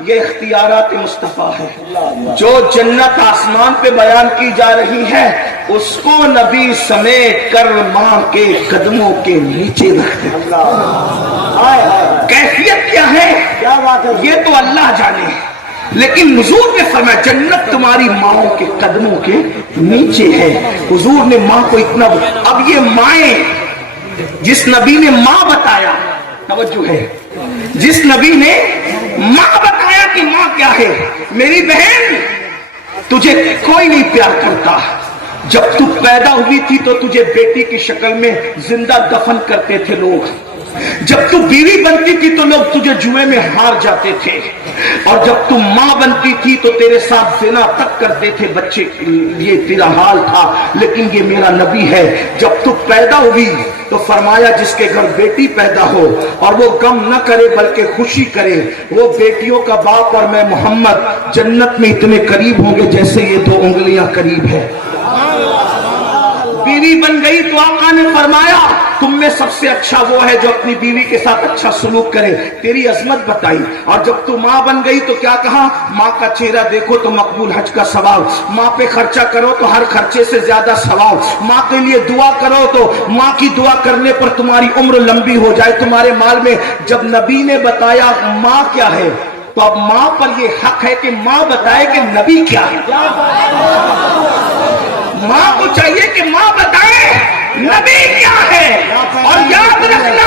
یہ اختیارات مصطفیٰ ہے. جو جنت آسمان پہ بیان کی جا رہی ہے اس کو نبی سمیٹ کر ماں کے قدموں کے نیچے رکھتے. کیفیت کیا ہے یہ تو اللہ جانے، لیکن حضور نے فرمایا جنت تمہاری ماؤں کے قدموں کے نیچے ہے. حضور نے ماں کو اتنا، اب یہ مائیں جس نبی نے ماں بتایا، توجہ ہے، جس نبی نے ماں بتایا کہ ماں کیا ہے. میری بہن تجھے کوئی نہیں پیار کرتا. جب تو پیدا ہوئی تھی تو تجھے بیٹی کی شکل میں زندہ دفن کرتے تھے لوگ. جب تو بیوی بنتی تھی تو لوگ تجھے جوئے میں ہار جاتے تھے، اور جب تو ماں بنتی تھی تو تیرے ساتھ زنا تک کرتے تھے بچے کے لیے، تیرا حال تھا. لیکن یہ میرا نبی ہے، جب تو پیدا ہوئی تو فرمایا جس کے گھر بیٹی پیدا ہو اور وہ غم نہ کرے بلکہ خوشی کرے، وہ بیٹیوں کا باپ اور میں محمد جنت میں اتنے قریب ہوں گے جیسے یہ دو انگلیاں قریب ہے. بیوی بن گئی تو آقا نے فرمایا تم میں سب سے اچھا وہ ہے جو اپنی بیوی کے ساتھ اچھا سلوک کرے. تیری عظمت بتائی. اور جب تو ماں بن گئی تو کیا کہا؟ ماں کا چہرہ دیکھو تو مقبول حج کا ثواب، ماں پہ خرچہ کرو تو ہر خرچے سے زیادہ ثواب، ماں کے لیے دعا کرو تو ماں کی دعا کرنے پر تمہاری عمر لمبی ہو جائے تمہارے مال میں. جب نبی نے بتایا ماں کیا ہے تو اب ماں پر یہ حق ہے کہ ماں بتائے کہ نبی کیا ہے. ماں کو چاہیے کہ ماں بتائے نبی کیا ہے. اور یاد رکھنا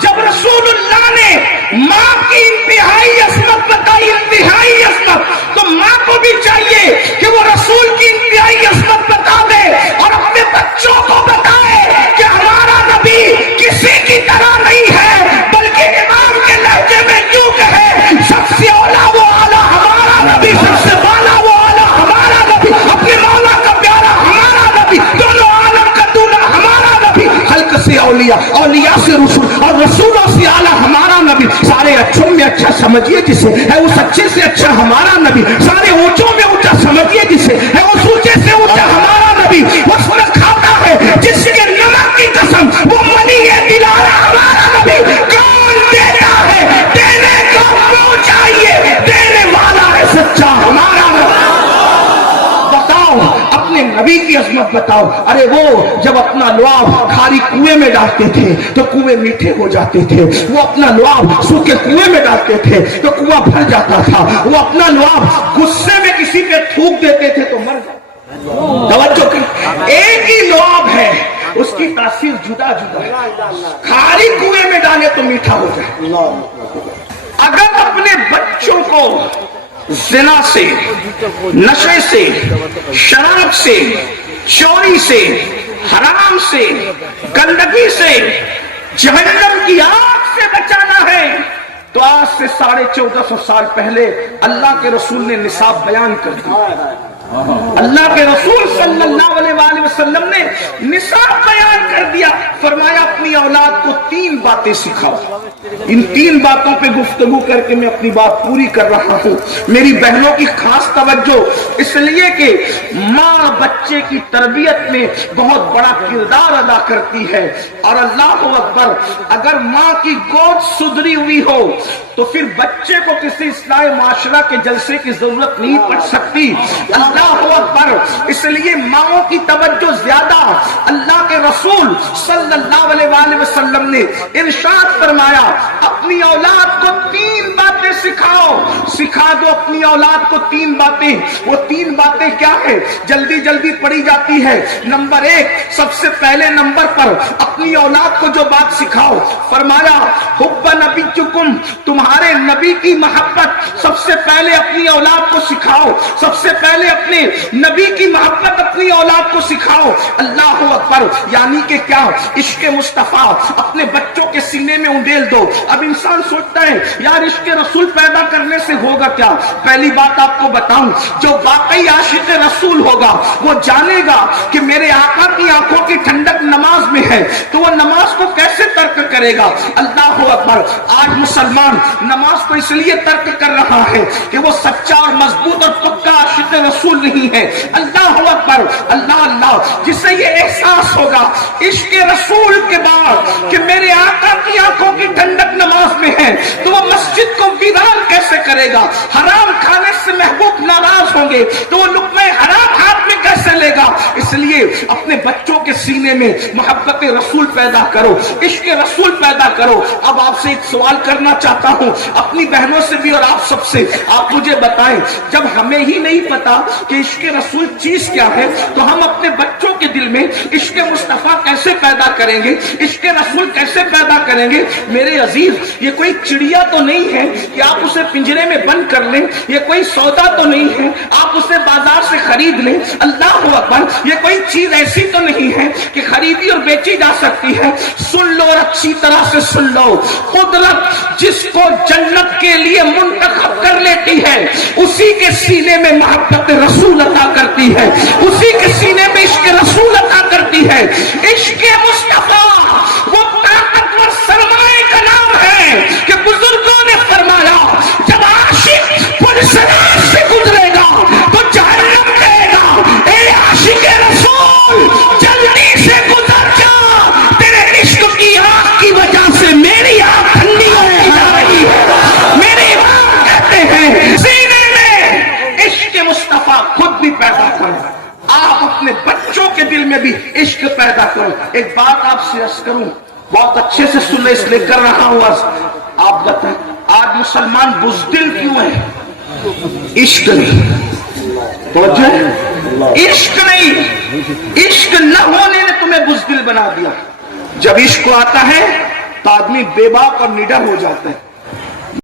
جب رسول اللہ نے ماں کی انتہائی عظمت بتائی، انتہائی عظمت، تو ماں کو بھی چاہیے کہ وہ رسول کی انتہائی عظمت بتا دے اور اپنے بچوں کو بتائے کہ ہمارا نبی کسی کی طرح نہیں ہے، بلکہ امام کے لہجے میں یوں کہے سب سے اولا وہ اعلیٰ ہمارا نبی، سب سے بالا وہ اعلیٰ ہمارا نبی، اپنے مولا کا پیارا ہمارا نبی، دونوں عالم کا دولا ہمارا نبی، خلق سے اولیاء، اولیاء سے رسول اور رسولوں سے اعلیٰ ہمارا نبی. سارے اچھوں میں اچھا سمجھیے جسے ہے اس اچھے سے اچھا ہمارا نبی. سارے اونچوں میں اونچا سمجھیے جسے ہے اس اونچے سے اونچا ہمارا نبی. وہ سورج کھاتا ہے جس کے نمک کی قسم، وہ منی ہے دلارا ہمارا نبی. کون دیتا ہے؟ دینے کو منہ چاہیے، دینے والا ہے سچا ہمارا نبی. بتاؤ اپنے نبی کی عظمت بتاؤ. ارے وہ جب اپنا لعاب کھاری کنویں میں ڈالتے تھے تو کنویں میٹھے ہو جاتے تھے. وہ اپنا لعاب سوکھے کنویں میں ڈالتے تھے تو کنواں بھر جاتا تھا. وہ اپنا لعاب غصے میں کسی پہ تھوک دیتے تھے تو مر جاتا. توجہ کی، ایک ہی لعاب ہے، اس کی تاثیر جدا جدا ہے. کھاری کنویں میں ڈالے تو میٹھا ہو جائے. اگر اپنے بچوں کو زنا سے، نشے سے، شراب سے، چوری سے، حرام سے، گندگی سے، جہنم کی آگ سے بچانا ہے تو آج سے 1450 سال پہلے اللہ کے رسول نے نصاب بیان کر دیا. اللہ کے رسول صلی اللہ علیہ وآلہ وسلم نے نصاب بیان کر دیا. فرمایا اپنی اولاد کو 3 باتیں سکھاؤ. ان 3 باتوں پہ گفتگو کر کے میں اپنی بات پوری کر رہا ہوں. میری بہنوں کی خاص توجہ، اس لیے کہ ماں بچے کی تربیت میں بہت بڑا کردار ادا کرتی ہے. اور اللہ اکبر، اگر ماں کی گود سدھری ہوئی ہو تو پھر بچے کو کسی اصلاح معاشرہ کے جلسے کی ضرورت نہیں پڑ سکتی. اللہ اکبر، اس لیے ماؤں کی توجہ زیادہ. اللہ کے رسول صلی اللہ علیہ وآلہ وسلم نے ارشاد فرمایا اپنی اولاد کو 3 باتیں سکھاؤ. سکھا دو اپنی اولاد کو 3 باتیں. وہ 3 باتیں کیا ہے؟ جلدی جلدی پڑھی جاتی ہے. نمبر 1، سب سے پہلے نمبر پر اپنی اولاد کو جو بات سکھاؤ، فرمایا حب نبیکم، تمہارے نبی کی محبت سب سے پہلے اپنی اولاد کو سکھاؤ. سب سے پہلے اپنے نبی کی محبت اپنی اولاد کو سکھاؤ. اللہ اکبر، یعنی کہ کیا؟ عشق مصطفیٰ اپنے بچوں کے سینے میں انڈیل دو. اب انسان سوچتا ہے یار عشق رسول پیدا کرنے سے ہوگا کیا؟ پہلی بات آپ کو بتاؤں، جو واقعی عاشق رسول ہوگا وہ جانے گا کہ میرے آقا کی آنکھوں کی ٹھنڈک نماز میں ہے، تو وہ نماز کو کیسے ترک کرے گا؟ اللہ اکبر، آج مسلمان نماز کو اس لیے ترک کر رہا ہے کہ وہ سچا اور مضبوط اور پکا عاشق رسول نہیں ہے. اللہ اکبر، کر اللہ اللہ، جسے یہ احساس ہوگا عشق رسول کے بعد کہ میرے آقا کی آنکھوں کی ٹھنڈک نماز میں ہے، تو وہ مسجد کو ویران کیسے کرے گا؟ حرام کھانے سے محبوب ناراض ہوں گے تو وہ لقمہ حرام ہاتھ میں کیسے لے گا؟ اس لیے اپنے بچوں کے سینے میں محبت رسول پیدا کرو، عشق رسول پیدا کرو۔ اب آپ سے ایک سوال کرنا چاہتا ہوں، اپنی بہنوں سے بھی اور آپ سب سے، آپ مجھے بتائیں، جب ہمیں ہی نہیں پتا کہ عشق رسول چیز کیا ہے تو ہم اپنے بچوں کے دل میں عشق مصطفیٰ کیسے پیدا کریں گے؟ عشق رسول کیسے پیدا کریں گے؟ میرے عزیز، یہ کوئی چڑیا تو نہیں ہے کہ آپ اسے پنجرے میں بند کر لیں، یہ کوئی سودا تو نہیں ہے آپ اسے بازار سے خرید لیں، اللہ اکبر، یہ کوئی چیز ایسی تو نہیں ہے کہ خریدی اور بیچی جا سکتی ہے۔ سن لو اور اچھی طرح سے سن لو، قدرت جس کو جنت کے لیے منتخب کر لیتی ہے اسی کے سینے میں محبت رسول عطا کرتی ہے، اسی کے سینے میں عشق رسول عطا کرتی ہے۔ عشق مصطفیٰ وہ طاقتور سرمایہ کا نام ہے کہ بزرگوں نے فرمایا جب عاشق پرسرات سے گزرے گا تو جہنم کہے گا اے عاشق رسول جلدی سے گزر جا، تیرے عشق کی آگ کی وجہ سے میری آگ ٹھنڈی ہوتی جا رہی ہے۔ میرے امام کہتے ہیں سینے میں عشق مصطفیٰ خود بھی پیدا کرو، آپ اپنے بچوں کے دل میں بھی عشق پیدا کرو۔ ایک بات آپ سے عرض کروں، بہت اچھے سے سنیں، اس لیے کر رہا ہوں عرض۔ آپ بتائیں آج مسلمان بزدل کیوں ہیں؟ عشق نہیں، توجہ، عشق نہیں، عشق نہ ہونے نے تمہیں بزدل بنا دیا۔ جب عشق آتا ہے تو آدمی بے باک اور نڈر ہو جاتا ہے۔